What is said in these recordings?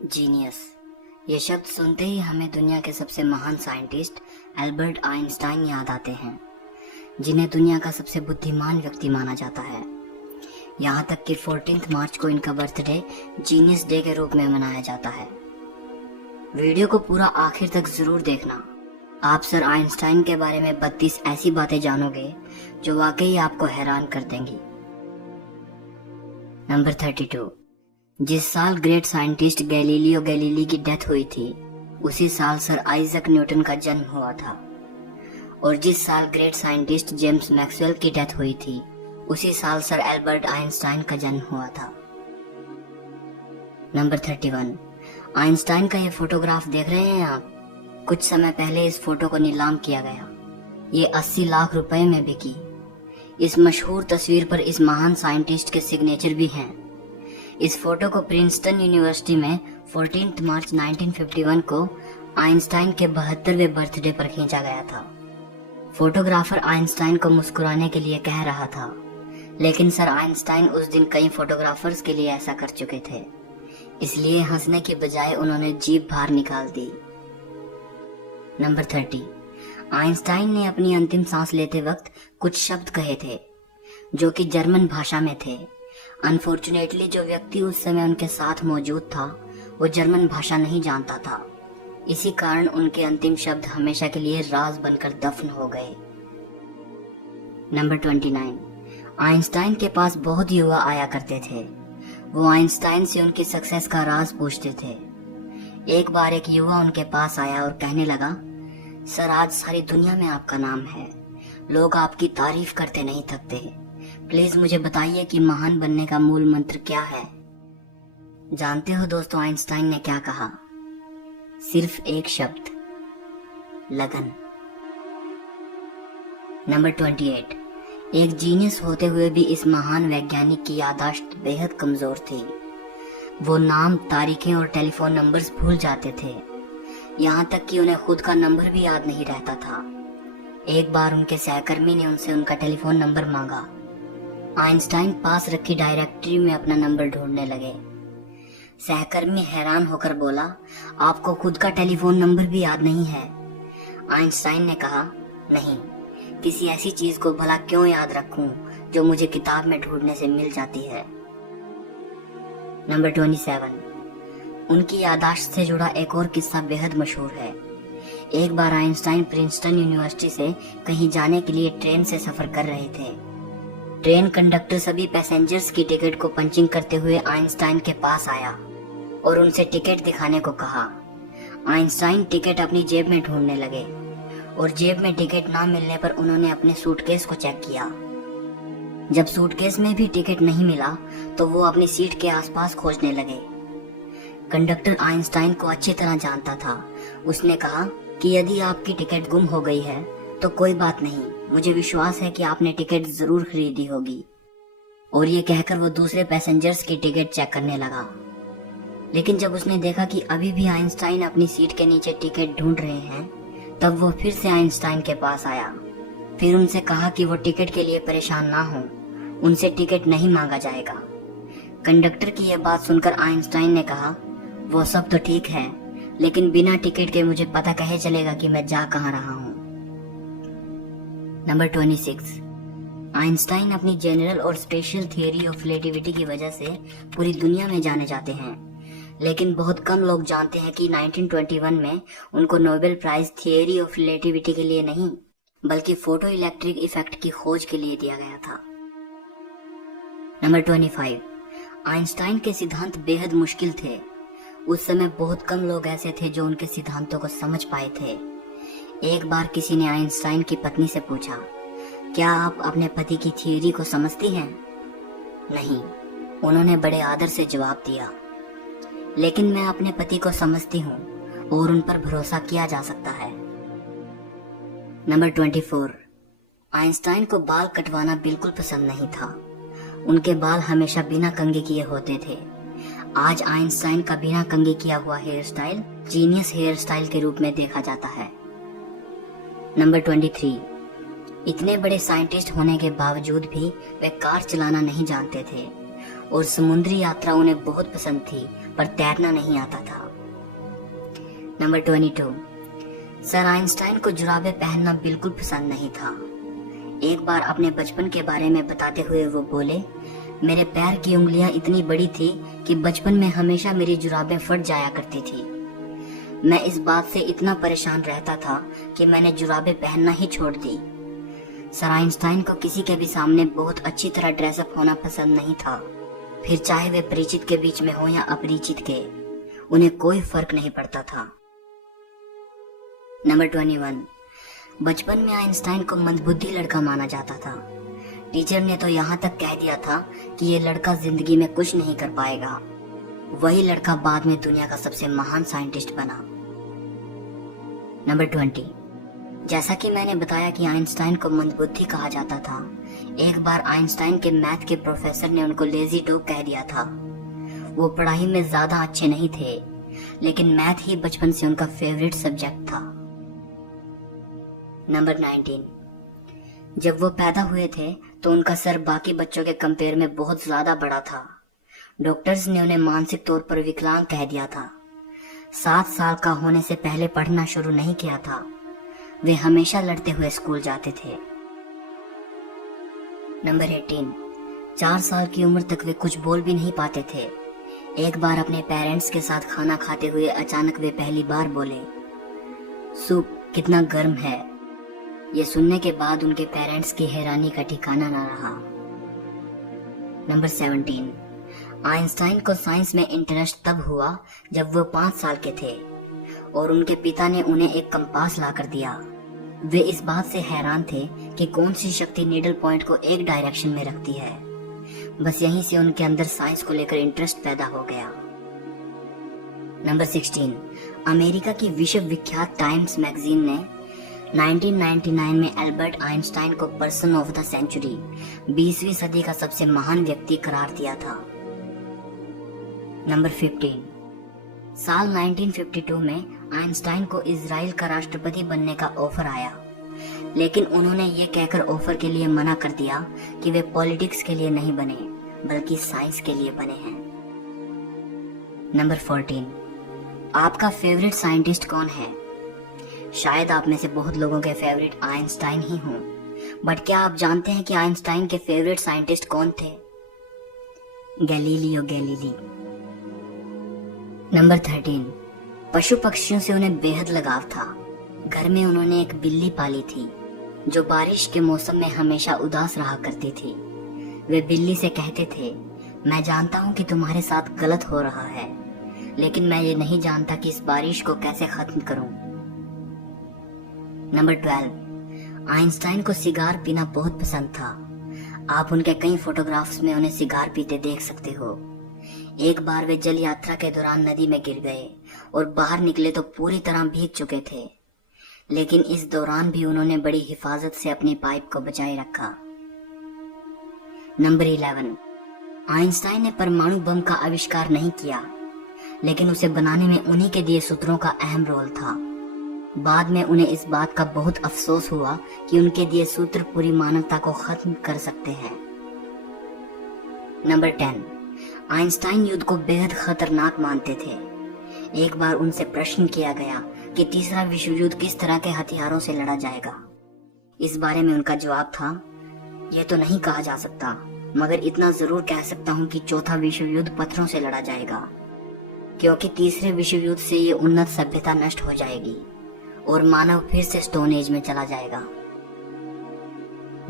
Genius, ये शब्द सुनते ही हमें दुनिया के सबसे महान साइंटिस्ट एल्बर्ट आइंस्टाइन याद आते हैं, जिन्हें दुनिया का सबसे बुद्धिमान व्यक्ति माना जाता है। यहाँ तक कि 14 मार्च को इनका बर्थडे जीनियस डे के रूप में मनाया जाता है। वीडियो को पूरा आखिर तक जरूर देखना। आप सर आइंस्टाइन के बारे में 32 ऐसी बातें जानोगे जो वाकई आपको हैरान कर देंगी। नंबर 32। जिस साल ग्रेट साइंटिस्ट गैलीलियो गैलीली की डेथ हुई थी, उसी साल सर आइजक न्यूटन का जन्म हुआ था। और जिस साल ग्रेट साइंटिस्ट जेम्स मैक्सवेल की डेथ हुई थी, उसी साल सर एल्बर्ट आइंस्टाइन का जन्म हुआ था। नंबर 31। आइंस्टाइन का ये फोटोग्राफ देख रहे हैं आप? कुछ समय पहले इस फोटो को नीलाम किया गया। ये 80 लाख रुपए में बिकी। इस मशहूर तस्वीर पर इस महान साइंटिस्ट के सिग्नेचर भी हैं। इस फोटो को प्रिंसटन यूनिवर्सिटी में 14 मार्च 1951 को आइंस्टाइन के 72वें बर्थडे पर खींचा गया था। फोटोग्राफर आइंस्टाइन को मुस्कुराने के लिए कह रहा था, लेकिन सर आइंस्टाइन उस दिन कई फोटोग्राफर्स के लिए ऐसा कर चुके थे, इसलिए हंसने के बजाय उन्होंने जीभ बाहर निकाल दी। नंबर 30। आइंस्टाइन ने अपनी अंतिम सांस लेते वक्त कुछ शब्द कहे थे जो कि जर्मन भाषा में थे। अनफॉर्चुनेटली जो व्यक्ति उस समय उनके साथ मौजूद था वो जर्मन भाषा नहीं जानता था। इसी कारण उनके अंतिम शब्द हमेशा के लिए राज बनकर दफन हो गए। नंबर 29। आइंस्टाइन के पास बहुत युवा आया करते थे। वो आइंस्टाइन से उनकी सक्सेस का राज पूछते थे। एक बार एक युवा उनके पास आया और कहने लगा, सर आज सारी दुनिया में आपका नाम है, लोग आपकी तारीफ करते नहीं थकते। प्लीज मुझे बताइए कि महान बनने का मूल मंत्र क्या है। जानते हो दोस्तों आइंस्टाइन ने क्या कहा? सिर्फ एक शब्द, लगन। नंबर 28। एक जीनियस होते हुए भी इस महान वैज्ञानिक की याददाश्त बेहद कमजोर थी। वो नाम, तारीखें और टेलीफोन नंबर्स भूल जाते थे। यहाँ तक कि उन्हें खुद का नंबर भी याद नहीं रहता था। एक बार उनके सहकर्मी ने उनसे उनका टेलीफोन नंबर मांगा। आइंस्टाइन पास रखी डायरेक्टरी में अपना नंबर ढूंढने लगे। सहकर्मी हैरान होकर बोला, आपको खुद का टेलीफोन नंबर भी याद नहीं है? आइंस्टाइन ने कहा, नहीं, किसी ऐसी चीज को भला क्यों याद रखूं जो मुझे किताब में ढूंढने से मिल जाती है। नंबर 27। उनकी याददाश्त से जुड़ा एक और किस्सा बेहद मशहूर है। एक बार आइंस्टाइन प्रिंसटन यूनिवर्सिटी से कहीं जाने के लिए ट्रेन से सफर कर रहे थे। ट्रेन कंडक्टर सभी पैसेंजर्स की टिकट को पंचिंग करते हुए आइंस्टाइन के पास आया और उनसे टिकट दिखाने को कहा। आइंस्टाइन टिकट अपनी जेब में ढूंढने लगे और जेब में टिकट ना मिलने पर उन्होंने अपने सूटकेस को चेक किया। जब सूटकेस में भी टिकट नहीं मिला तो वो अपनी सीट के आसपास खोजने लगे। कंडक्टर आइंस्टाइन को अच्छी तरह जानता था। उसने कहा कि यदि आपकी टिकट गुम हो गई है तो कोई बात नहीं, मुझे विश्वास है कि आपने टिकट जरूर खरीदी होगी। और ये कहकर वो दूसरे पैसेंजर्स की टिकट चेक करने लगा। लेकिन जब उसने देखा कि अभी भी आइंस्टाइन अपनी सीट के नीचे टिकट ढूंढ रहे हैं, तब वो फिर से आइंस्टाइन के पास आया। फिर उनसे कहा कि वो टिकट के लिए परेशान ना हो, उनसे टिकट नहीं मांगा जाएगा। कंडक्टर की यह बात सुनकर आइंस्टाइन ने कहा, वो सब तो ठीक है, लेकिन बिना टिकट के मुझे पता कैसे चलेगा कि मैं जा कहाँ रहा हूँ। नंबर 26। आइंस्टाइन अपनी जनरल और स्पेशल थियरी ऑफ रिलेटिविटी की वजह से पूरी दुनिया में जाने जाते हैं, लेकिन बहुत कम लोग जानते हैं कि 1921 में उनको Nobel prize theory of relativity के लिए नहीं, बल्कि फोटो इलेक्ट्रिक इफेक्ट की खोज के लिए दिया गया था। नंबर 25। आइंस्टाइन के सिद्धांत बेहद मुश्किल थे। उस समय बहुत कम लोग ऐसे थे जो उनके सिद्धांतों को समझ पाए थे। एक बार किसी ने आइंस्टाइन की पत्नी से पूछा, क्या आप अपने पति की थियरी को समझती हैं? नहीं, उन्होंने बड़े आदर से जवाब दिया, लेकिन मैं अपने पति को समझती हूँ और उन पर भरोसा किया जा सकता है। नंबर 24। आइंस्टाइन को बाल कटवाना बिल्कुल पसंद नहीं था। उनके बाल हमेशा बिना कंघी किए होते थे। आज आइंस्टाइन का बिना कंघी किया हुआ hairstyle genius hairstyle के रूप में देखा जाता है। नंबर 23। इतने बड़े साइंटिस्ट होने के बावजूद भी वे कार चलाना नहीं जानते थे और समुद्री यात्रा उन्हें बहुत पसंद थी, पर तैरना नहीं आता था। नंबर 22, सर आइंस्टाइन को जुराबे पहनना बिल्कुल पसंद नहीं था। एक बार अपने बचपन के बारे में बताते हुए वो बोले, मेरे पैर की उंगलियां इतनी बड़ी थी कि बचपन में हमेशा मेरी जुराबें फट जाया करती थी। मैं इस बात से इतना परेशान रहता था कि मैंने जुराबें पहनना ही छोड़ दी। सर आइंस्टाइन को किसी के भी सामने बहुत अच्छी तरह ड्रेसअप होना पसंद नहीं था, फिर चाहे वे परिचित के बीच में हो या अपरिचित के, उन्हें कोई फर्क नहीं पड़ता था। नंबर 21, बचपन में आइंस्टाइन को मंदबुद्धि लड़का माना जाता था। टीचर ने तो यहाँ तक कह दिया था कि ये लड़का जिंदगी में कुछ नहीं कर पाएगा। वही लड़का बाद में दुनिया का सबसे महान साइंटिस्ट बना। नंबर 20, जैसा कि मैंने बताया कि आइंस्टाइन को मंदबुद्धि कहा जाता था, एक बार आइंस्टाइन के मैथ के प्रोफेसर ने उनको लेजी डॉग कह दिया था। वो पढ़ाई में ज्यादा अच्छे नहीं थे, लेकिन मैथ ही बचपन से उनका फेवरेट सब्जेक्ट था। नंबर 19, जब वो पैदा हुए थे तो उनका सर बाकी बच्चों के कंपेयर में बहुत ज्यादा बड़ा था। डॉक्टर्स ने उन्हें मानसिक तौर पर विकलांग कह दिया था। 7 साल का होने से पहले पढ़ना शुरू नहीं किया था। वे हमेशा लड़ते हुए स्कूल जाते थे। नंबर 18, 4 साल की उम्र तक वे कुछ बोल भी नहीं पाते थे। एक बार अपने पेरेंट्स के साथ खाना खाते हुए अचानक वे पहली बार बोले, सूप कितना गर्म है। ये सुनने के बाद उनके पेरेंट्स की हैरानी का ठिकाना न रहा। नंबर 17, आइंस्टाइन को साइंस में इंटरेस्ट तब हुआ जब वो 5 साल के थे और उनके पिता ने उन्हें एक कंपास लाकर दिया। वे इस बात से हैरान थे कि कौन सी शक्ति नीडल पॉइंट को एक डायरेक्शन में रखती है। बस यहीं से उनके अंदर साइंस को लेकर इंटरेस्ट पैदा हो गया। नंबर 16, अमेरिका की विश्व विख्यात टाइम्स मैगजीन ने 1999 में एल्बर्ट आइंस्टाइन को पर्सन ऑफ द सेंचुरी, 20वीं सदी का सबसे महान व्यक्ति करार दिया था। नंबर 15, साल 1952 में आइंस्टाइन को इजराइल का राष्ट्रपति बनने का ऑफर आया, लेकिन उन्होंने ये कहकर ऑफर के लिए मना कर दिया कि वे पॉलिटिक्स के लिए नहीं बने, बल्कि साइंस के लिए बने हैं। नंबर 14, आपका फेवरेट साइंटिस्ट कौन है? शायद आप में से बहुत लोगों के फेवरेट आइंस्टाइन ही हों, बट क्या आप जानते हैं कि आइंस्टाइन के फेवरेट साइंटिस्ट कौन थे? Galileo Galilei. नंबर 13, पशु पक्षियों से उन्हें बेहद लगाव था। घर में उन्होंने एक बिल्ली पाली थी जो बारिश के मौसम में हमेशा उदास रहा करती थी। वे बिल्ली से कहते थे, मैं जानता हूँ कि तुम्हारे साथ गलत हो रहा है, लेकिन मैं ये नहीं जानता कि इस बारिश को कैसे खत्म करूं। नंबर 12, आइंस्टाइन को सिगार पीना बहुत पसंद था। आप उनके कई फोटोग्राफ्स में उन्हें सिगार पीते देख सकते हो। एक बार वे जल यात्रा के दौरान नदी में गिर गए और बाहर निकले तो पूरी तरह भीग चुके थे, लेकिन इस दौरान भी उन्होंने बड़ी हिफाजत से अपनी पाइप को बचाए रखा। नंबर 11, आइंस्टाइन ने परमाणु बम का आविष्कार नहीं किया, लेकिन उसे बनाने में उन्हीं के दिए सूत्रों का अहम रोल था। बाद में उन्हें इस बात का बहुत अफसोस हुआ कि उनके दिए सूत्र पूरी मानवता को खत्म कर सकते हैं। नंबर 10, आइंस्टाइन युद्ध को बेहद खतरनाक मानते थे। एक बार उनसे प्रश्न किया गया कि तीसरा विश्व युद्ध किस तरह के हथियारों से लड़ा जाएगा। इस बारे में उनका जवाब था, यह तो नहीं कहा जा सकता, मगर इतना जरूर कह सकता हूँ कि चौथा विश्व युद्ध पत्थरों से लड़ा जाएगा, क्योंकि तीसरे विश्व युद्ध से ये उन्नत सभ्यता नष्ट हो जाएगी और मानव फिर से स्टोन एज में चला जाएगा।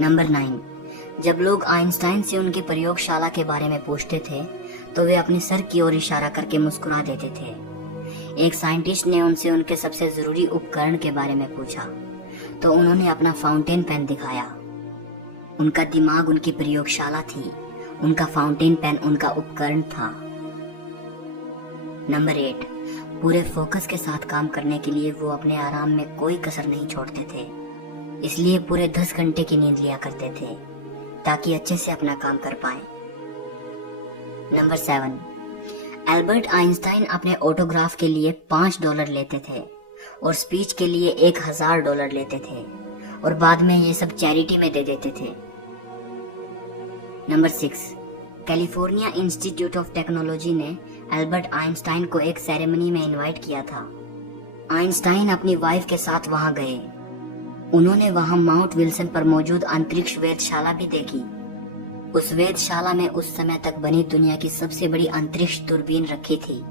नंबर 9, जब लोग आइंस्टाइन से उनकी प्रयोगशाला के बारे में पूछते थे तो वे अपने सर की ओर इशारा करके मुस्कुरा देते थे। एक साइंटिस्ट ने उनसे उनके सबसे जरूरी उपकरण के बारे में पूछा तो उन्होंने अपना फाउंटेन पेन दिखाया। उनका दिमाग उनकी प्रयोगशाला थी, उनका फाउंटेन पेन उनका उपकरण था। नंबर 8, पूरे फोकस के साथ काम करने के लिए वो अपने आराम में कोई कसर नहीं छोड़ते थे, इसलिए पूरे 10 घंटे की नींद लिया करते थे ताकि अच्छे से अपना काम कर पाए। नंबर 7, एल्बर्ट आइंस्टाइन अपने ऑटोग्राफ के लिए $5 लेते थे और स्पीच के लिए $1000 लेते थे और बाद में ये सब चैरिटी में दे देते थे। Number 6, California institute of technology ने एल्बर्ट आइंस्टाइन को एक सेरेमनी में इनवाइट किया था। आइंस्टाइन अपनी वाइफ के साथ वहां गए। उन्होंने वहां माउंट विल्सन पर मौजूद अंतरिक्ष वेधशाला भी देखी। उस वेधशाला में उस समय तक बनी दुनिया की सबसे बड़ी अंतरिक्ष दूरबीन रखी थी।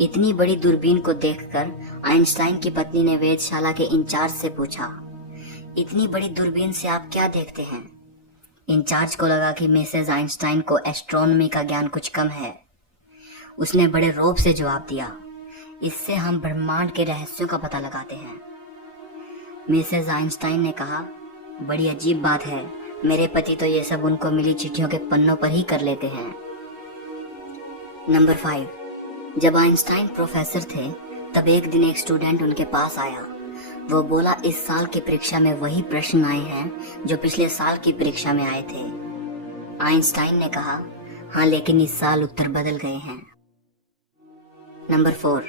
इतनी बड़ी दूरबीन को देखकर आइंस्टाइन की पत्नी ने वेधशाला के इंचार्ज से पूछा, इतनी बड़ी दूरबीन से आप क्या देखते हैं? इंचार्ज को लगा कि मिसेज आइंस्टाइन को एस्ट्रोनॉमी का ज्ञान कुछ कम है। उसने बड़े रौब से जवाब दिया, इससे हम ब्रह्मांड के रहस्यों का पता लगाते हैं। मिसेज आइंस्टाइन ने कहा, बड़ी अजीब बात है, मेरे पति तो ये सब उनको मिली चिट्ठियों के पन्नों पर ही कर लेते हैं। नंबर 5, जब आइंस्टाइन प्रोफेसर थे तब एक दिन एक स्टूडेंट उनके पास आया। वो बोला, इस साल की परीक्षा में वही प्रश्न आए हैं जो पिछले साल की परीक्षा में आए थे। आइंस्टाइन ने कहा, हाँ, लेकिन इस साल उत्तर बदल गए हैं। नंबर 4,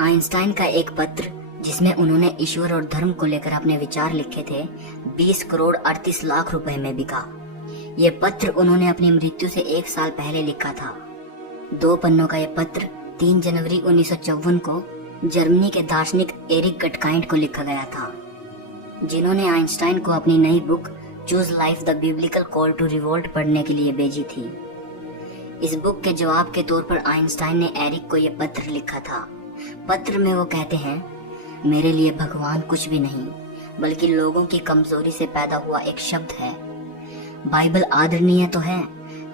आइंस्टाइन का एक पत्र जिसमें उन्होंने ईश्वर और धर्म को लेकर अपने विचार लिखे थे 20 करोड़ 38 लाख रुपए में बिका। ये पत्र उन्होंने अपनी मृत्यु से 1 साल पहले लिखा था। 2 पन्नों का यह पत्र 3 जनवरी 1954 को जर्मनी के दार्शनिक एरिक गटकाइंड को लिखा गया था, जिन्होंने आइंस्टाइन को अपनी नई book choose life the biblical call to revolt पढ़ने के लिए भेजी थी। इस बुक के जवाब के तौर पर आइंस्टाइन ने एरिक को यह पत्र लिखा था। पत्र में वो कहते हैं, मेरे लिए भगवान कुछ भी नहीं बल्कि लोगों की कमजोरी से पैदा हुआ एक शब्द है। बाइबल आदरणीय तो है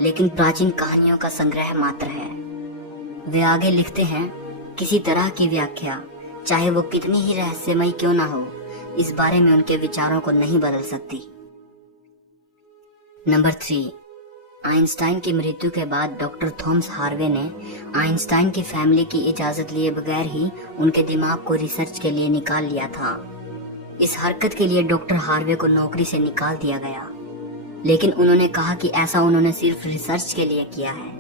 लेकिन प्राचीन कहानियों का संग्रह मात्र है। वे आगे लिखते हैं, किसी तरह की व्याख्या, चाहे वो कितनी ही रहस्यमयी क्यों ना हो, इस बारे में उनके विचारों को नहीं बदल सकती। नंबर 3, आइंस्टाइन की मृत्यु के बाद डॉक्टर थॉमस हार्वे ने आइंस्टाइन की फैमिली की इजाजत लिए बगैर ही उनके दिमाग को रिसर्च के लिए निकाल लिया था। इस हरकत के लिए डॉक्टर हार्वे को नौकरी से निकाल दिया गया, लेकिन उन्होंने कहा कि ऐसा उन्होंने सिर्फ रिसर्च के लिए किया है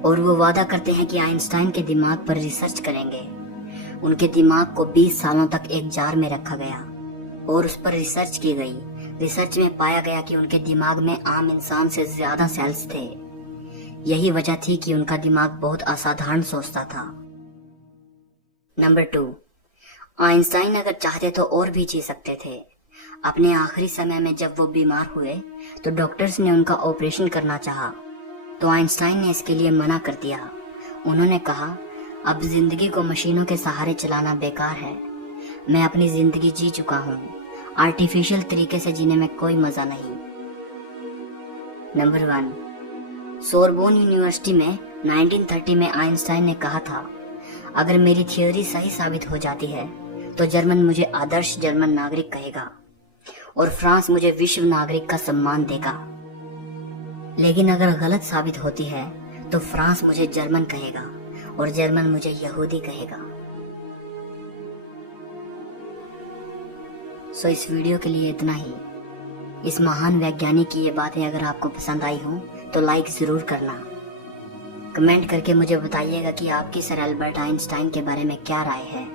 और वो वादा करते हैं कि आइंस्टाइन के दिमाग पर रिसर्च करेंगे। उनके दिमाग को 20 सालों तक एक जार में रखा गया और उस पर रिसर्च की गई। रिसर्च में पाया गया कि उनके दिमाग में आम इंसान से ज्यादा सेल्स थे। यही वजह थी कि उनका दिमाग बहुत असाधारण सोचता था। नंबर 2, आइंस्टाइन अगर चाहते तो और भी जी सकते थे। अपने आखिरी समय में जब वो बीमार हुए तो डॉक्टर्स ने उनका ऑपरेशन करना चाहा, तो आइंस्टाइन ने इसके लिए मना कर दिया। उन्होंने कहा, अब जिंदगी को मशीनों के सहारे चलाना बेकार है। मैं अपनी जिंदगी जी चुका हूँ, आर्टिफिशियल तरीके से जीने में कोई मजा नहीं। नंबर 1, सोरबोन यूनिवर्सिटी में 1930 में आइंस्टाइन ने कहा था, अगर मेरी थ्योरी सही साबित हो जाती है तो जर्मन मुझे आदर्श जर्मन नागरिक कहेगा और फ्रांस मुझे विश्व नागरिक का सम्मान देगा। लेकिन अगर गलत साबित होती है तो फ्रांस मुझे जर्मन कहेगा और जर्मन मुझे यहूदी कहेगा। सो इस वीडियो के लिए इतना ही। इस महान वैज्ञानिक की ये बातें अगर आपको पसंद आई हो तो लाइक जरूर करना। कमेंट करके मुझे बताइएगा कि आपकी सर एल्बर्ट आइंस्टाइन के बारे में क्या राय है।